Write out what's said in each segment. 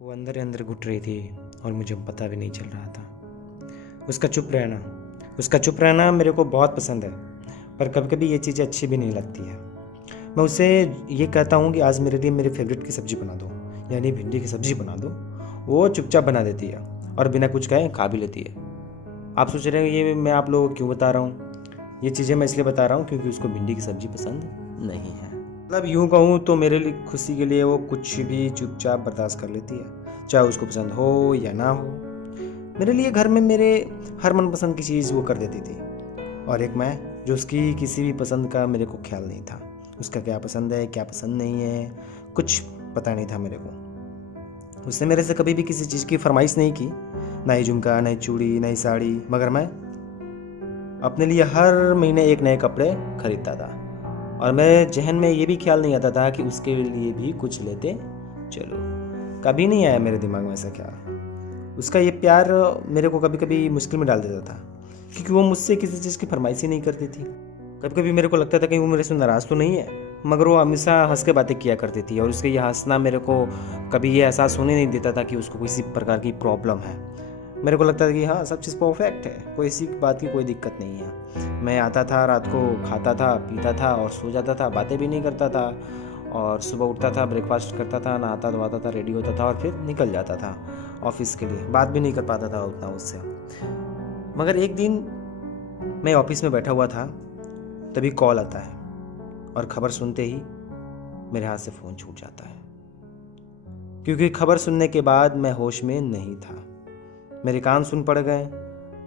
वो अंदर ही अंदर घुट रही थी और मुझे पता भी नहीं चल रहा था। उसका चुप रहना मेरे को बहुत पसंद है, पर कभी कभी ये चीज़ें अच्छी भी नहीं लगती है। मैं उसे ये कहता हूँ कि आज मेरे लिए मेरे फेवरेट की सब्ज़ी बना दो, यानी भिंडी की सब्ज़ी बना दो। वो चुपचाप बना देती है और बिना कुछ कहे खा भी लेती है। आप सोच रहे हैं ये मैं आप लोगों को क्यों बता रहा हूँ? ये चीज़ें मैं इसलिए बता रहा हूँ क्योंकि उसको भिंडी की सब्ज़ी पसंद नहीं है। मतलब यूँ कहूँ तो मेरे लिए खुशी के लिए वो कुछ भी चुपचाप बर्दाश्त कर लेती है, चाहे उसको पसंद हो या ना हो। मेरे लिए घर में मेरे हर मनपसंद की चीज़ वो कर देती थी, और एक मैं जो उसकी किसी भी पसंद का मेरे को ख्याल नहीं था। उसका क्या पसंद है क्या पसंद नहीं है कुछ पता नहीं था मेरे को। उसने मेरे से कभी भी किसी चीज़ की फरमाइश नहीं की, ना ही झुमका, ना ही चूड़ी, ना ही साड़ी, मगर मैं अपने लिए हर महीने एक नए कपड़े खरीदता था। और मेरे जहन में ये भी ख्याल नहीं आता था कि उसके लिए भी कुछ लेते चलो। कभी नहीं आया मेरे दिमाग में ऐसा ख्याल। उसका ये प्यार मेरे को कभी कभी मुश्किल में डाल देता था, क्योंकि वो मुझसे किसी चीज़ की फरमाइश ही नहीं करती थी। कभी कभी मेरे को लगता था कि वो मेरे से नाराज़ तो नहीं है, मगर वो हमेशा हंस के बातें किया करती थी, और उसके ये हंसना मेरे को कभी ये एहसास होने नहीं देता था कि उसको किसी प्रकार की प्रॉब्लम है। मेरे को लगता था कि हाँ, सब चीज़ परफेक्ट है, कोई इसी बात की कोई दिक्कत नहीं है। मैं आता था, रात को खाता था, पीता था और सो जाता था, बातें भी नहीं करता था। और सुबह उठता था, ब्रेकफास्ट करता था, नहाता धोता था, रेडी होता था और फिर निकल जाता था ऑफिस के लिए। बात भी नहीं कर पाता था उतना उससे। मगर एक दिन मैं ऑफिस में बैठा हुआ था, तभी कॉल आता है, और खबर सुनते ही मेरे हाथ से फ़ोन छूट जाता है, क्योंकि खबर सुनने के बाद मैं होश में नहीं था। मेरे कान सुन पड़ गए,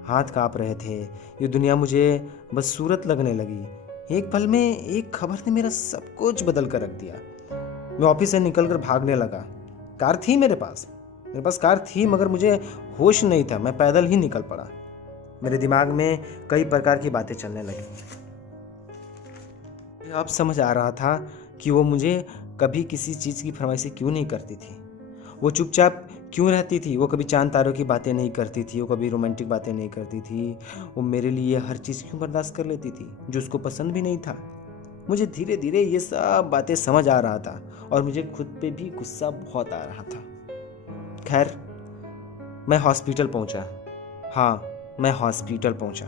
हाथ काँप रहे थे, ये दुनिया मुझे बस सूरत लगने लगी। एक पल में एक खबर ने मेरा सब कुछ बदल कर रख दिया। मैं ऑफिस से निकलकर भागने लगा। कार थी मेरे पास कार थी, मगर मुझे होश नहीं था। मैं पैदल ही निकल पड़ा। मेरे दिमाग में कई प्रकार की बातें चलने लगी। अब समझ आ रहा था कि वो मुझे कभी किसी चीज़ की फरमाइश क्यों नहीं करती थी, वो चुपचाप क्यों रहती थी, वो कभी चांद तारों की बातें नहीं करती थी, वो कभी रोमांटिक बातें नहीं करती थी, वो मेरे लिए हर चीज़ क्यों बर्दाश्त कर लेती थी जो उसको पसंद भी नहीं था। मुझे धीरे धीरे ये सब बातें समझ आ रहा था, और मुझे खुद पे भी गुस्सा बहुत आ रहा था। खैर, मैं हॉस्पिटल पहुंचा। हाँ, मैं हॉस्पिटल पहुंचा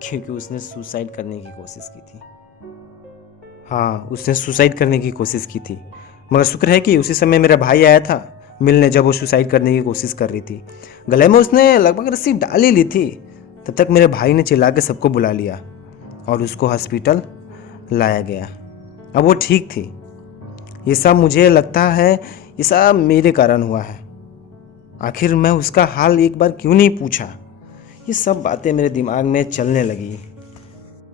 क्योंकि उसने सुसाइड करने की कोशिश की थी। हाँ, उसने सुसाइड करने की कोशिश की थी, मगर शुक्र है कि उसी समय मेरा भाई आया था मिलने, जब वो सुसाइड करने की कोशिश कर रही थी। गले में उसने लगभग रस्सी डाल ही ली थी। तब तक मेरे भाई ने चिल्ला के सबको बुला लिया और उसको हॉस्पिटल लाया गया। अब वो ठीक थी। ये सब मुझे लगता है ये सब मेरे कारण हुआ है। आखिर मैं उसका हाल एक बार क्यों नहीं पूछा? ये सब बातें मेरे दिमाग में चलने लगी।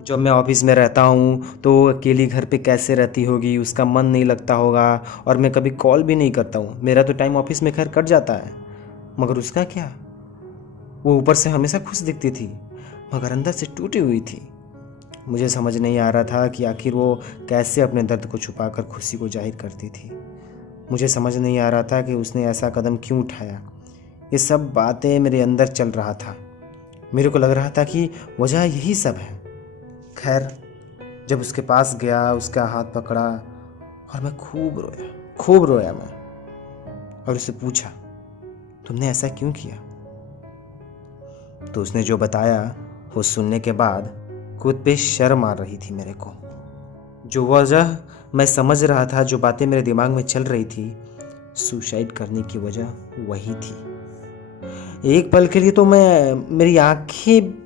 जब मैं ऑफिस में रहता हूँ तो वो अकेली घर पे कैसे रहती होगी, उसका मन नहीं लगता होगा, और मैं कभी कॉल भी नहीं करता हूँ। मेरा तो टाइम ऑफिस में खैर कट जाता है, मगर उसका क्या? वो ऊपर से हमेशा खुश दिखती थी, मगर अंदर से टूटी हुई थी। मुझे समझ नहीं आ रहा था कि आखिर वो कैसे अपने दर्द को छुपाकर खुशी को जाहिर करती थी। मुझे समझ नहीं आ रहा था कि उसने ऐसा कदम क्यों उठाया। ये सब बातें मेरे अंदर चल रहा था। मेरे को लग रहा था कि वजह यही सब है। खैर, जब उसके पास गया, उसका हाथ पकड़ा और मैं खूब रोया मैं, और उससे पूछा, तुमने ऐसा क्यों किया? तो उसने जो बताया वो सुनने के बाद खुद पे शर्म आ रही थी मेरे को। जो वजह मैं समझ रहा था, जो बातें मेरे दिमाग में चल रही थी, सुसाइड करने की वजह वही थी। एक पल के लिए तो मेरी आंखें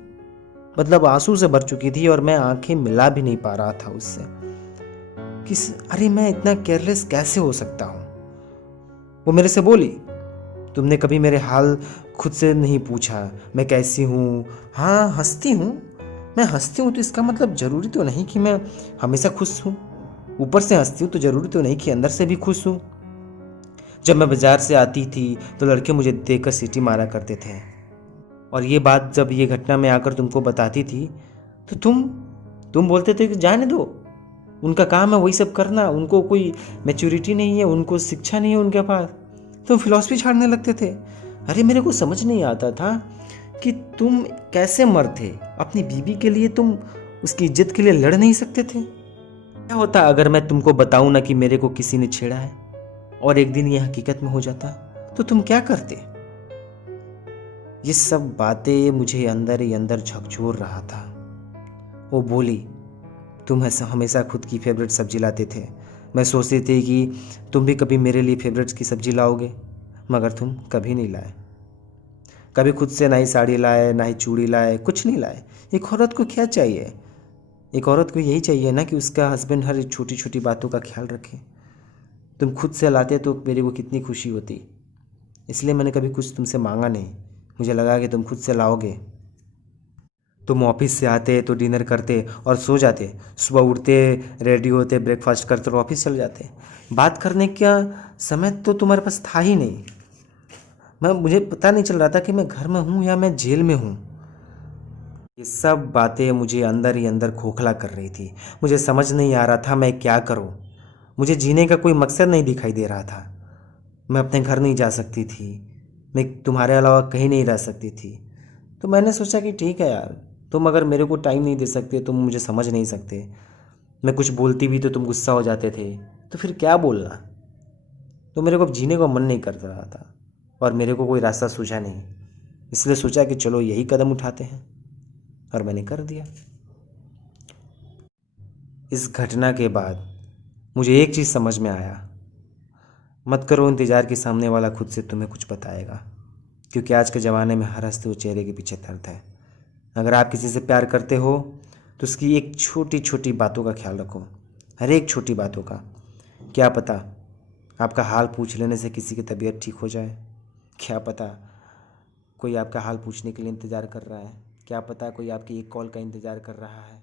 मतलब आंसू से भर चुकी थी, और मैं आंखें मिला भी नहीं पा रहा था उससे। अरे मैं इतना केयरलेस कैसे हो सकता हूँ? वो मेरे से बोली, तुमने कभी मेरे हाल खुद से नहीं पूछा, मैं कैसी हूँ? हाँ, हंसती हूँ। मैं हंसती हूँ तो इसका मतलब ज़रूरी तो नहीं कि मैं हमेशा खुश हूँ। ऊपर से हंसती हूँ तो ज़रूरी तो नहीं कि अंदर से भी खुश हूँ। जब मैं बाजार से आती थी तो लड़के मुझे देखकर सीटी मारा करते थे, और ये बात जब ये घटना में आकर तुमको बताती थी तो तुम बोलते थे कि जाने दो, उनका काम है वही सब करना, उनको कोई मैच्योरिटी नहीं है, उनको शिक्षा नहीं है उनके पास। तुम फिलॉसफी छाड़ने लगते थे। अरे मेरे को समझ नहीं आता था कि तुम कैसे मर्द थे। अपनी बीवी के लिए तुम उसकी इज्जत के लिए लड़ नहीं सकते थे? क्या होता अगर मैं तुमको बताऊं ना कि मेरे को किसी ने छेड़ा है? और एक दिन ये हकीकत में हो जाता तो तुम क्या करते? ये सब बातें मुझे अंदर ही अंदर झकझोर रहा था। वो बोली, तुम ऐसा हमेशा खुद की फेवरेट सब्जी लाते थे। मैं सोचती थी कि तुम भी कभी मेरे लिए फेवरेट की सब्जी लाओगे, मगर तुम कभी नहीं लाए। कभी खुद से ना ही साड़ी लाए, ना ही चूड़ी लाए, कुछ नहीं लाए। एक औरत को क्या चाहिए? एक औरत को यही चाहिए ना कि उसका हस्बैंड हर छोटी छोटी बातों का ख्याल रखे। तुम खुद से लाते तो मेरे को कितनी खुशी होती। इसलिए मैंने कभी कुछ तुमसे मांगा नहीं। मुझे लगा कि तुम खुद से लाओगे। तुम ऑफिस से आते तो डिनर करते और सो जाते। सुबह उठते, रेडी होते, ब्रेकफास्ट करते और ऑफिस चले जाते। बात करने का समय तो तुम्हारे पास था ही नहीं। मुझे पता नहीं चल रहा था कि मैं घर में हूँ या मैं जेल में हूँ। ये सब बातें मुझे अंदर ही अंदर खोखला कर रही थी। मुझे समझ नहीं आ रहा था मैं क्या करूँ। मुझे जीने का कोई मकसद नहीं दिखाई दे रहा था। मैं अपने घर नहीं जा सकती थी। मैं तुम्हारे अलावा कहीं नहीं रह सकती थी। तो मैंने सोचा कि ठीक है यार, तुम अगर मेरे को टाइम नहीं दे सकते, तुम मुझे समझ नहीं सकते, मैं कुछ बोलती भी तो तुम गुस्सा हो जाते थे, तो फिर क्या बोलना। तो मेरे को अब जीने को मन नहीं कर रहा था और मेरे को कोई रास्ता सूझा नहीं। इसलिए सोचा कि चलो यही कदम उठाते हैं, और मैंने कर दिया। इस घटना के बाद मुझे एक चीज़ समझ में आया, मत करो इंतज़ार कि सामने वाला खुद से तुम्हें कुछ बताएगा, क्योंकि आज के ज़माने में हर हंसते हुए चेहरे के पीछे दर्द है। अगर आप किसी से प्यार करते हो तो उसकी एक छोटी छोटी बातों का ख्याल रखो, हर एक छोटी बातों का। क्या पता आपका हाल पूछ लेने से किसी की तबीयत ठीक हो जाए। क्या पता कोई आपका हाल पूछने के लिए इंतज़ार कर रहा है। क्या पता कोई आपकी एक कॉल का इंतज़ार कर रहा है।